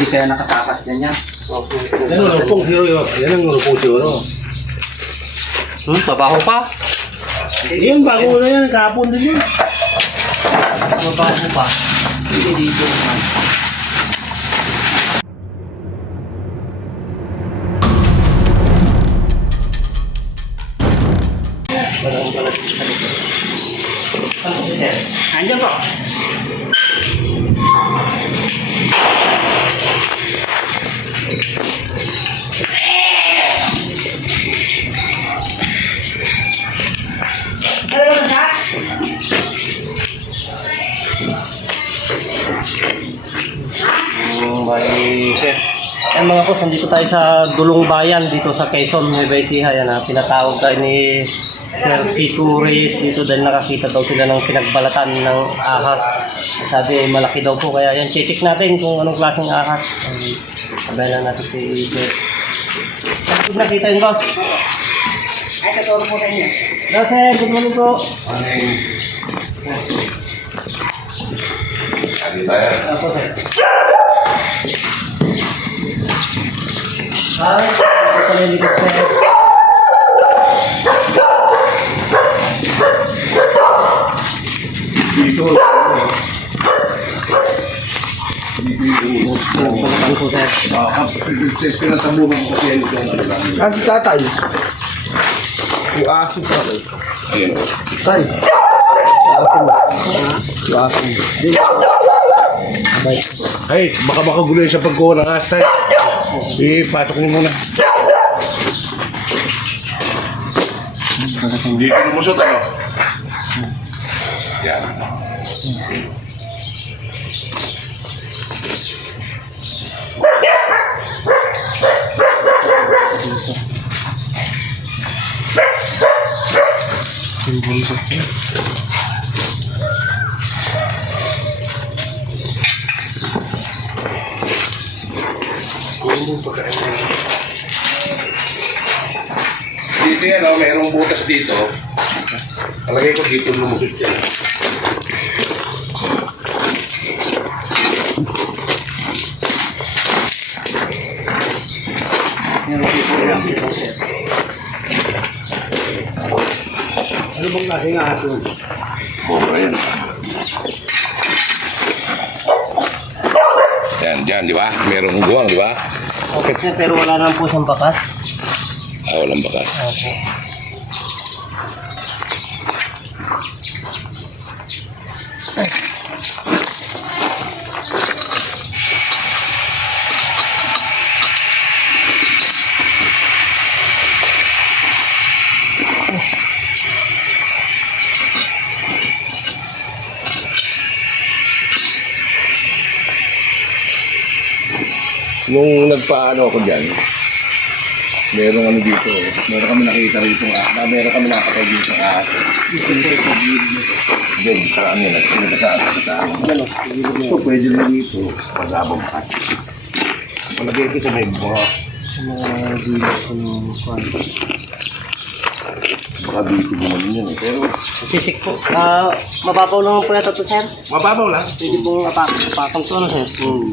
Hindi kaya nakatakas niya niya. Yan ang lupong siguro. Yan ang lupong siguro. Hmm, trabaho pa. Yan, bago na yan. Kahapon din yun. Trabaho pa. Hindi dito Hmm, bali, sir. Yan mga boss, nandito tayo sa Dulong Bayan dito sa Quezon, Nueva Ecija. Yan ha, pinatawag tayo ni Sir Kiko Reyes dito dahil nakakita daw sila ng pinagbalatan ng ahas. Sabi ay malaki daw po, kaya yan, check natin kung anong klaseng ahas. Sabay lang natin si Sir. Saan nakita yun, boss? Ay, katuro po sa inyo. Hello, sir. Good morning po. Ako, sir. Ay, ito pala yung likod, sir. Dito. Pinagbalatan po, sir. Pinatabuhan ko kasi yan yung ano lang. Kasi tatay. Yung aso pa rin. Ayun. Tay. Yung aso ba? Yung aso. Abay. Ay, baka makagulo sa pagkuha ng asay. Eh, pasok niyo muna. Hindi ko lumusot ano? Yan. Dito yan, oh, mayroong butas dito. Palagay ko dito lumusot yan. Ano bang klaseng aso? Cobra yan. Yan, dyan, di ba? Merong guwang, di ba? Okay, sir, pero wala naman po siyang bakas. Ah, walang bakas. Okay. Nung nagpaano ako dyan, merong ano dito, meron kami nakita rito, ah, meron kami nakakatay dito, ah, Diyan, sa ano yun, sino sa sa ano. So, pwede na dito, pag-abang ka. Palagay ko sa bed mo, Sa mga dilo ko ng kwan. baka dito gumanon yun eh. Pero, Sisik po. Ah, mababaw naman po yata ito, sir. mababaw lang. Pwede pong apakang to, ano, sir? Hmm.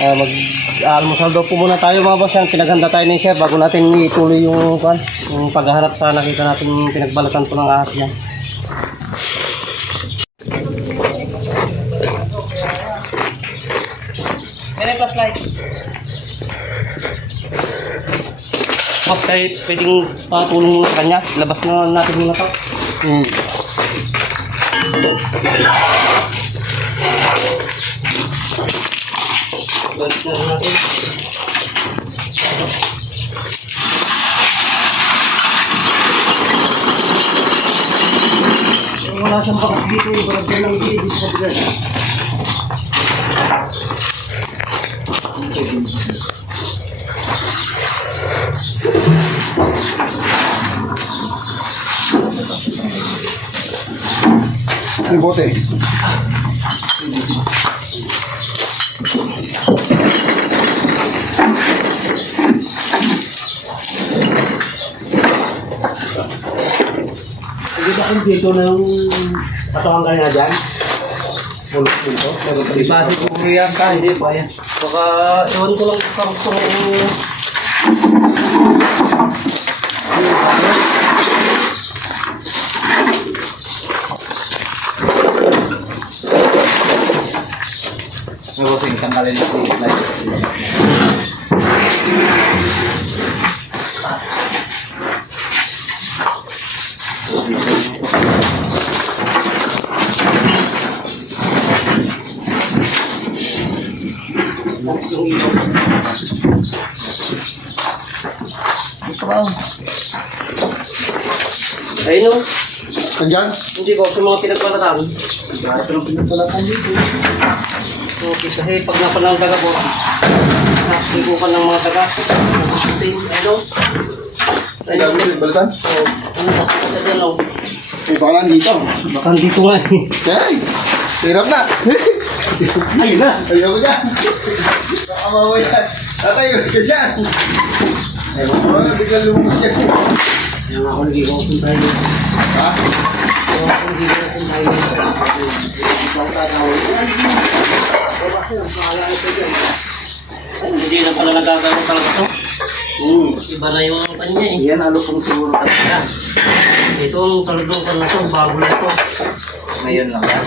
Ah, mag almusal daw po muna tayo mga boss yan. Pinaghanda tayo ni sir bago natin ituloy yung kwan, yung paghahanap sa nakita natin yung pinagbalatan po ng ahas yan. Kaya pa slide. Boss, kahit pwedeng patulong mo sa kanya, labas na natin muna to. Hmm. Natin. Wala siyang bakas dito, ibarag na lang dito sa. Yung bote. Kung dito na yung katawan kanina dyan? Ulok dito. Di ba siguro yan ka? Hindi ba yan? Baka, ewan ko lang kung kung... Nabusing tanggalin na si Ito ba? Ayun o. Nandyan? Hindi ko, sa mga pinagpalatan. Bakit ang pinagpalatan dito? Okay, kasi pag napanang daga po, nakasigo ka ng mga daga. Ano? Ay, gabi sa balatan? Oo. Ano ba? Sa dyan o. Ay, baka nandito. Baka dito nga eh. Ay, hirap na. Ayun na. Ayaw ko dyan. Baka mamaya. Tatay, huwag ka dyan. Ay, baka biglang lumabas dyan. Kaya nga ako nag-i-open tayo. Ha? Kaya ako nag-i-open tayo. Ay, Hindi na pala nagagano talaga to. Hmm. Iba na yung kanya eh. Yan, alo kong siguro talaga. Yan. Ito ang talagang ano to, bago na to. Ngayon lang yan.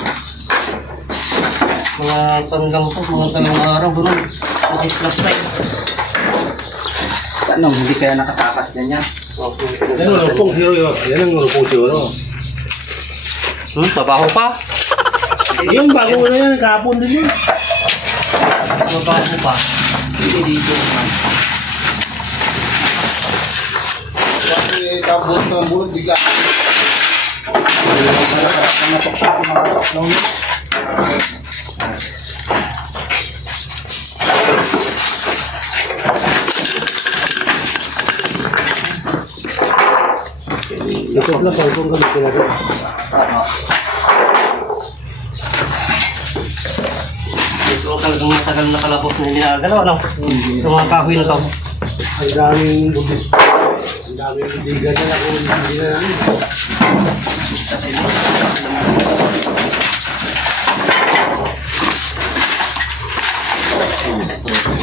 Mga tandang to, mga talang araw, gano'n. Mga plus time. Tanong, hindi kaya nakatakas niya yan. Yan ang rupong siguro yun. Yan ang rupong siguro. Hmm, mabaho pa. Yung bago mo na yan, kahapon din yun. Mabaho pa. Hindi dito naman. Kasi kabot ng bulot bigla. Ito na sa itong gamitin natin. Ano? Ito ang talagang matagal na kalapos na ginagalaw, ano? Sa mga kahoy na to. Ang daming bubis. Ang daming bibigan na ako hindi na namin.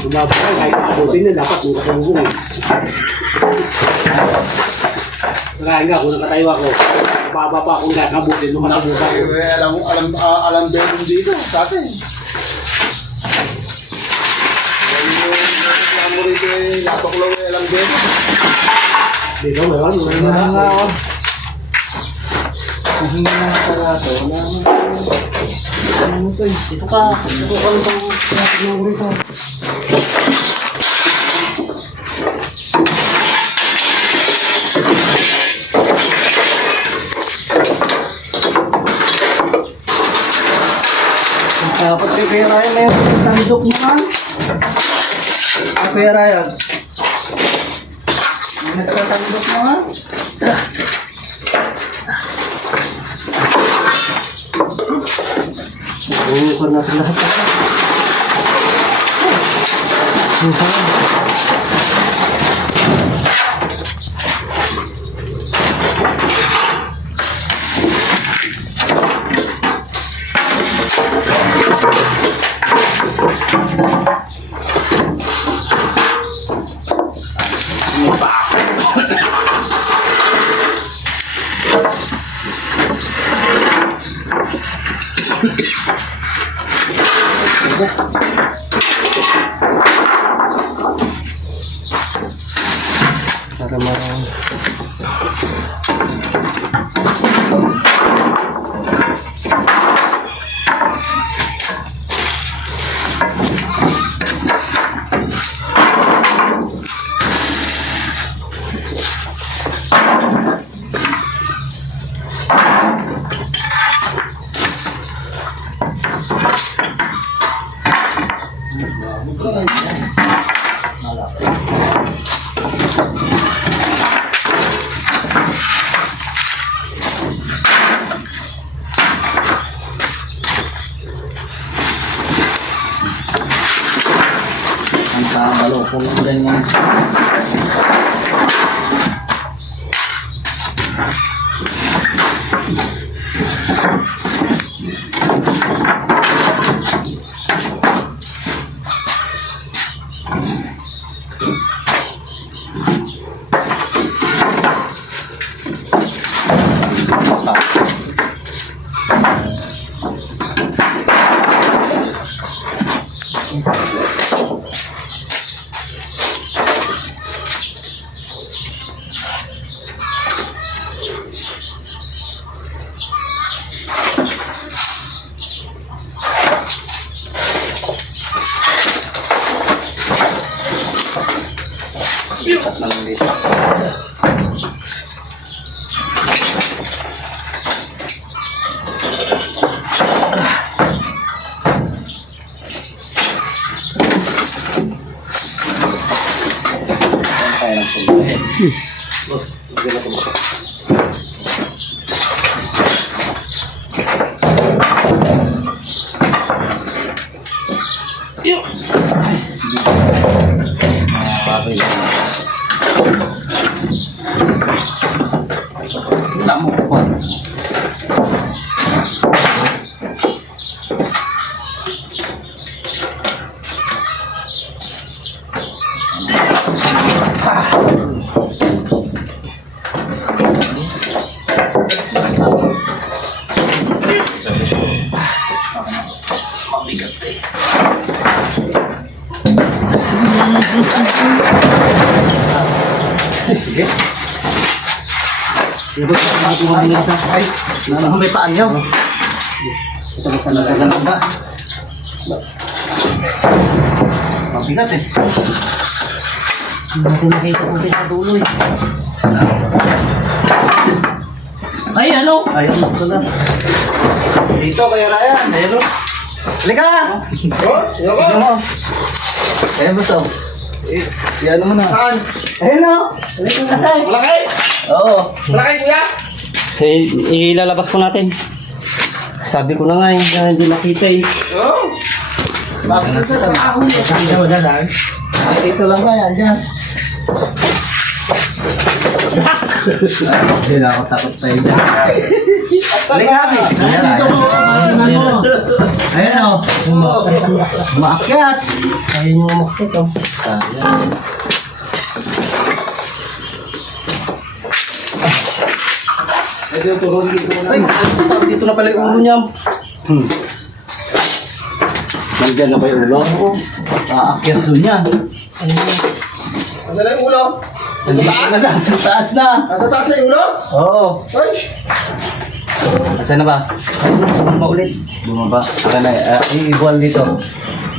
Lumabas ka, kahit abutin na, dapat yung kasalubong eh. Kaya nga, kung nakatayo ako, mababa pa akong kakabutin nung kasabukan. alam, alam, uh, alam din dito, sa atin. Alam mo rito eh, latok lang eh, alam din. Dito, meron, meron na ako. Hindi na nakarato, wala naman. Ano to eh? Dito ka. Dito ka lang itong tinatignan ko rito. Dapat kay Kuya Ryan may tandok naman. Ah, Kuya Ryan. May nagtatandok naman. Bubuksan natin lahat. 你把，你把，你看。Tumahan nila sa ay, ano may paan nyo? Ito ba sa nagagalang ba? Mabigat eh. Ko kung pinadulo eh. Ay, ano? Ayun, ito na. Dito kaya Ryan, ayun o. Halika! Oh, yun ko. Ano mo? Ayun ba to? Eh, yan mo na. Saan? Ayun o! Halika na sa'yo. Malaki? Oo. Malaki kuya? Eh, ilalabas ko natin. Sabi ko na nga eh, na hindi nakita eh. Oo. Bakit ito sa ahon? Saan mo na Dito lang ba yan, dyan. Hindi na ako takot. Halika, Happy. Sige na, Dito mo, pangalanan mo. Ayun o. Maakyat. Ayun yung umakit oh. Ito turon dito na. Ay, dito na pala yung ulo niya. Hmm. Nandiyan na ba yung ulo? Aakyat doon yan. Nasa na yung ulo? Nasa taas? Nasa sa taas na. Nasa taas na yung ulo? Oo. Ay! Asan na ba? Ay, bumaba ulit. Bumaba. Saka na, uh, ibuwal dito.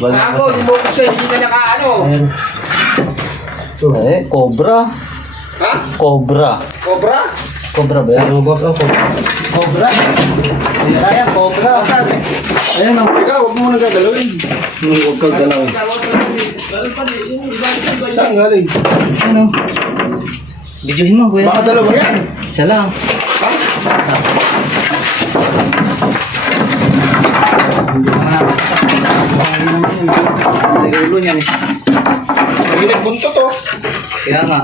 Buwal na Ako, yung bukos ko, hindi ka nakaano. Ayun. Eh, cobra. Ha? Cobra. Cobra? Cobra ba yan? Ano ba? Oh, cobra. Cobra. Hindi na yan, cobra. Ayun o. Ikaw, huwag mo nang gagalawin. Huwag kang galawin. Saan galing? Ayun o. Videohin mo, kuya. Baka dalawa yan. Isa lang. Ha? Yun. Ay, ulo niyan eh. Mahilig buntot oh. Kaya nga.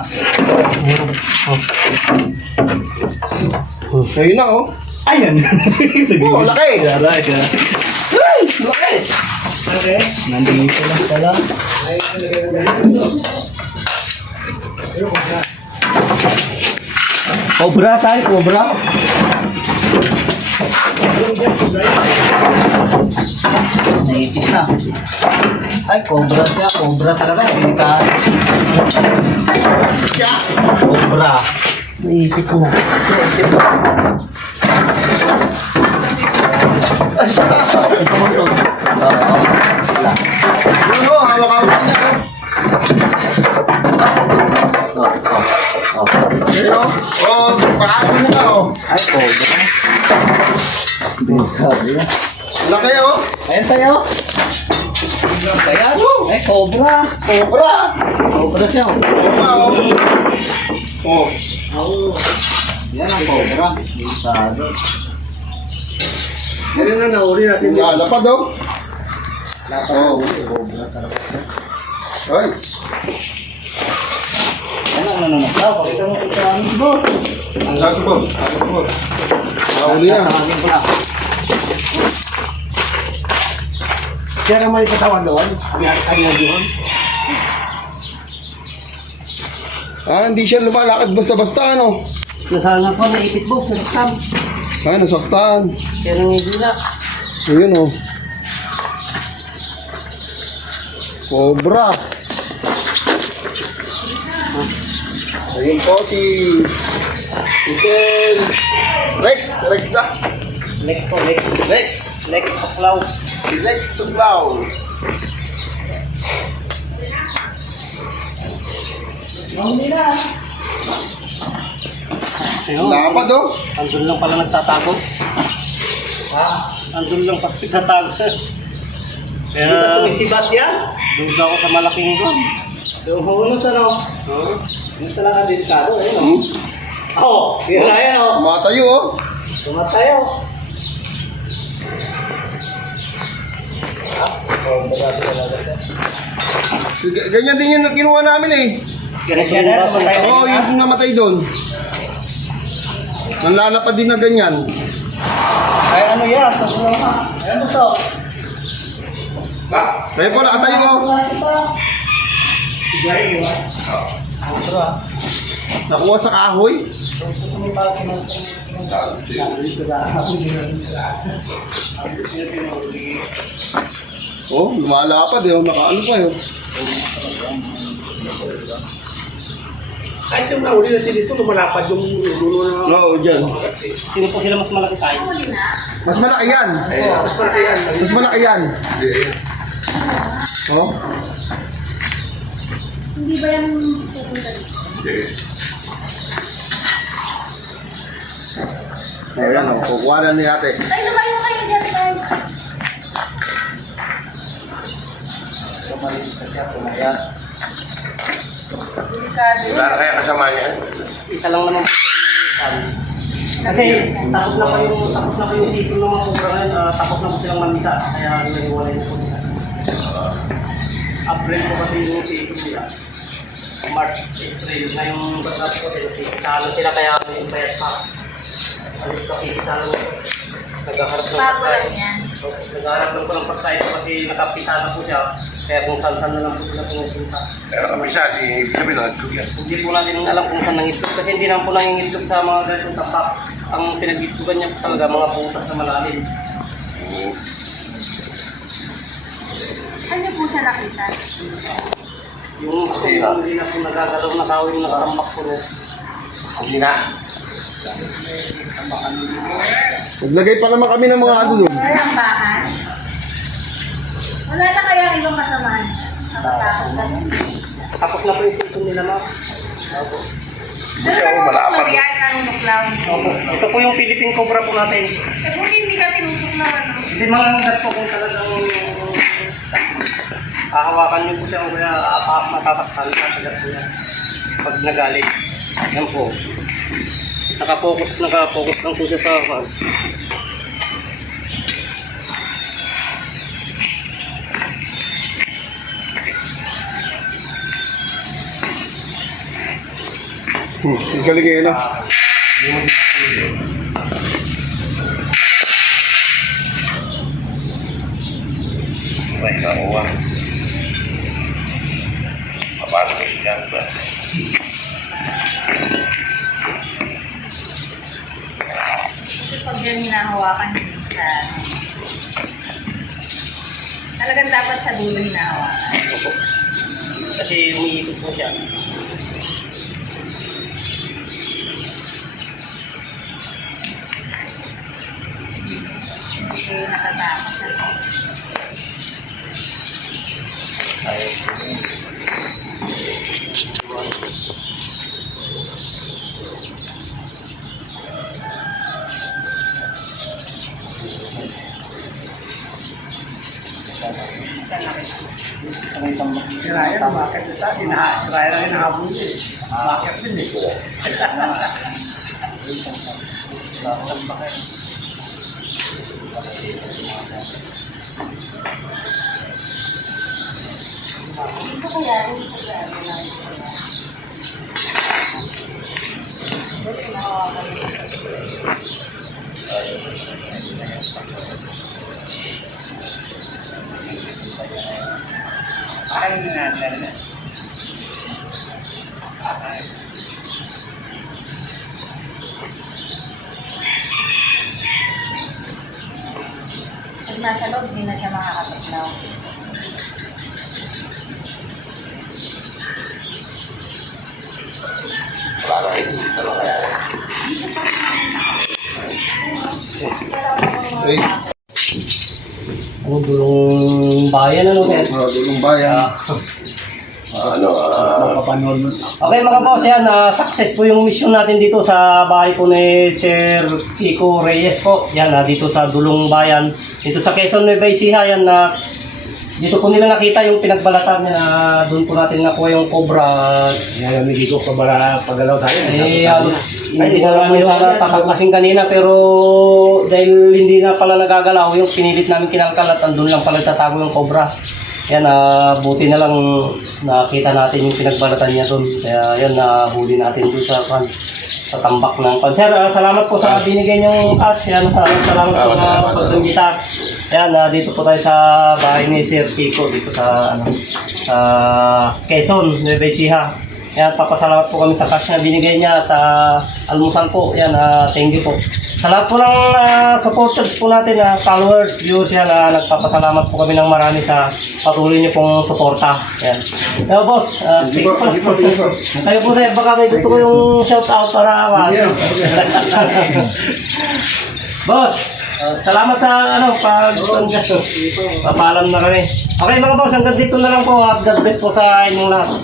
Ayun na oh. Ayun. Oh, laki. Aray. Ay, laki. Okay. Nandito lang pala. Cobra tayo, cobra. Naisip na. Ay, cobra siya. Cobra talaga. Hindi ka. Cobra. Naisip ko na. Ito mo to. Oo. Wala. Ano, hawak-hawak niya. Oh. Oh, mo oh. Ay, cobra. Grabe. Laki oh. Ayan tayo. Kaya, ay, cobra. Cobra. Cobra siya. oh. Cobra oh. Oh. Yan ang cobra. Delikado. Ayun na, nahuli natin. Lalapad oh. Oo. Ay. Ano, ano, ano, ano. Pakita mo ito amin, boss. Ang gato po. Gato po. Nahuli na. Tawagin ko na. Kaya naman yung katawan doon. Kanya doon. Ah, hindi siya lumalakad basta-basta ano. Nasana ko, naipit sa sam. Ay, nasaktan. Kaya nang hindi na. Ayun oh. Cobra. Ayun po si... Sen... Rex. Rex na. Lex po, Lex. Rex. Lex Tuklaw. Rex Tuglaw. Ayun. Lapad oh. Andun lang pala nagtatago. Ha? Andun lang pala nagtatago. Kaya, Sumisibat yan? duda ako sa malaking gun. Oo, ano sa no? Oo. Yung talaga diskado, eh, no? Hmm. Oo, yun na yan, oh. Matayo oh. Tumatayo. G- Ganyan din yung kinuha namin eh. Yan, eh. Tumatayo. Oo, oh, yung namatay doon. Nanlalapad din na ganyan. Ay, ano yan? Sa mga, ano to? Kaya po, nakatayo ko. Nakuha sa kahoy. Oh, lumalapad eh. Oh, Nakaano pa yun. Kahit yung nahuli natin dito, lumalapad yung ulo na Oo, dyan. Sino po sila mas malaki tayo? Mas malaki yan. Tapos pala yan. Mas malaki yan. Oh, Hindi ba yan pupunta dito? ayan oh. Kukuha na ni ate. Ay, lumayo kayo dyan, guys. Delikado. Wala na kaya kasama niyan? Isa lang naman po Kasi tapos na pa yung tapos na pa yung season ng mga kubra ngayon, ah, tapos na po silang manisa, kaya naniwalay na po nila. April po kasi yung season nila. March, April, ngayong bagat ko sila, salo sila kaya yung payat pa. Alis ka, isisalo mo. Naghaharap ng pagkain. Naghaharap po ng pagkain kasi nakapisa na po siya. Kaya kung saan-saan na lang po sila pumupunta. Pero kapisa, di ibig sabihin nag yan. Hindi po natin alam kung saan nangitlog kasi hindi naman po nangingitlog sa mga ganitong tapak. Ang pinagitlogan niya po talaga mga butas na malalim. Saan niyo po siya nakita? Yung kasi yung hindi na po nagagalaw na tao yung nakatambak po niya. Hindi na. Naglagay pa naman kami ng mga ano doon. Wala ang bahan. Wala na kaya ang ibang kasamahan. Nakatakot. Tapos na po yung season nila ma'am. Opo. Nung nuklaw. Opo. Ito po yung Philippine Cobra po natin. Eh, buti hindi ka tinutuklaw, ano? Hindi mga hanggat po kung talagang hahawakan niyo po siya o kaya apa- matasaktan katagat po yan. Pag nagalit. Yan po. Nakapokus, nakapokus lang po siya sa Hmm, galing eh, no? Ay, nakuha. Kapag yan ba? Pag yan hinahawakan sa... Talagang dapat sa dulo hinahawakan. Kasi umiikot po siya. Hindi natatakot na. Sirayan, bakit basta sinaha, sirayan lang hinahabol niya eh. Bakit din eh. Dito kaya rin sa grabe lang. Buti nahawakan mo. Hindi na siya makakatuklaw. Para hindi na kaya. Eh, Ano, dulong bayan, ano, sir? uh, dulong bayan. Ano, ah, mo. Okay mga boss, yan, ah, success po yung mission natin dito sa bahay po ni Sir Kiko Reyes po. Yan, ah, dito sa Dulong Bayan, dito sa Quezon Nueva Ecija, yan na dito po nila nakita yung pinagbalatan niya, ah, doon po natin nakuha yung cobra. Ngayon, hindi ko pa pagalaw sa'yo. Eh, halos hindi na naman sana tatakasin kanina pero dahil hindi na pala nagagalaw, yung pinilit namin kinalkalat, andun lang pala tatago yung cobra. Yan, ah, buti na lang nakita natin yung pinagbalatan niya doon. Kaya yan, nahuli natin doon sa kan sa tambak ng kan. Sir, ah, salamat po sa binigay niyong ash. Yan, salamat, salamat po Salamat, na salamat. pagdungita. Yan, ah, dito po tayo sa bahay ni Sir Kiko, dito sa, ano, sa Quezon, Nueva Ecija. Yan, papasalamat po kami sa cash na binigay niya at sa almusal po. Yan, ah, thank you po. Sa lahat po ng ah, supporters po natin, ah, followers, viewers, yan, ah, nagpapasalamat po kami ng marami sa patuloy niyo pong suporta. Yan. Kaya boss, ah, thank you po. Kayo po sir, baka may gusto ko yung shout out para ah, Boss, ah, salamat sa ano, pag Papaalam na kami. Okay mga boss, hanggang dito na lang po. God bless po sa inyong lahat.